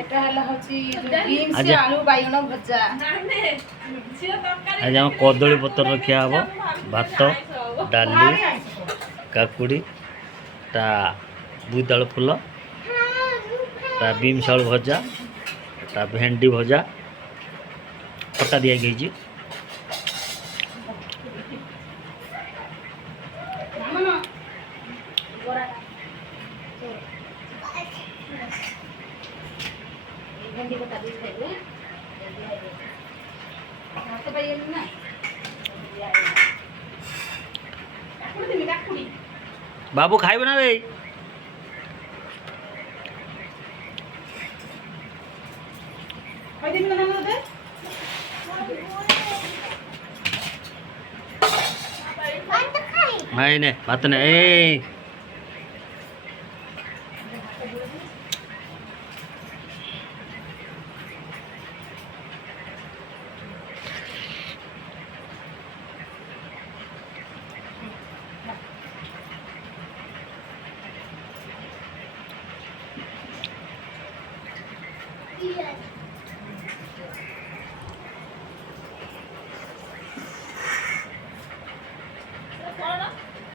এটা হলো হচ্ছে বিনস আলু বাইগণ ভজা आज आम कदली पतर रखा हम भात डाली काकुड़ी ता बोईतालु फूल ता बीम आलू भजा ता भेंडी भजा खटा दिया गई। बाबू खाइब ना भाई भाई ने बात ने